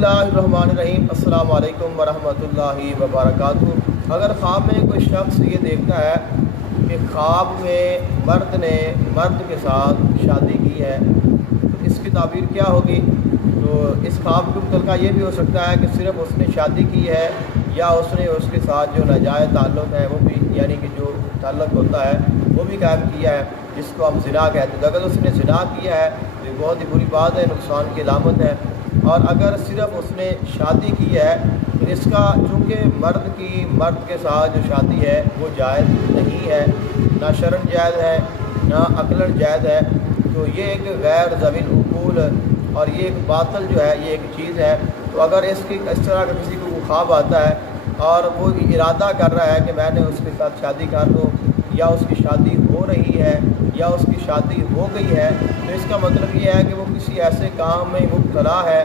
बिस्मिल्लाहिर्रहमानिर्रहीम। अस्सलाम वालेकुम वरहमतुल्लाहि वबरकातुहू। अगर ख्वाब में कोई शख्स ये देखता है कि ख्वाब में मर्द ने मर्द के साथ शादी की है तो इसकी ताबीर क्या होगी? तो इस ख्वाब के मुतल्लिक़ ये भी हो सकता है कि सिर्फ़ उसने शादी की है या उसने उसके साथ जो नाजायज़ ताल्लुक़ है वो भी, यानी कि जो ताल्लुक़ होता है वो भी कायम किया है, जिसको हम ज़िना कहते हैं। तो अगर उसने ज़िना किया है तो ये बहुत ही बुरी बात है, नुकसान की अलामत है। और अगर सिर्फ़ उसने शादी की है तो इसका, चूँकि मर्द के साथ जो शादी है वो जायज़ नहीं है, ना शरन जायज़ है ना अक़लन जायज़ है, तो ये एक गैर ज़वील उक़ूल और ये एक बातिल जो है, ये एक चीज़ है। तो अगर इस तरह का किसी को ख्वाब आता है और वो इरादा कर रहा है कि मैंने उसके साथ शादी कर दूँ, या उसकी शादी हो रही है या उसकी शादी हो गई है, तो इसका मतलब ये है कि वो किसी ऐसे काम में मुब्तला है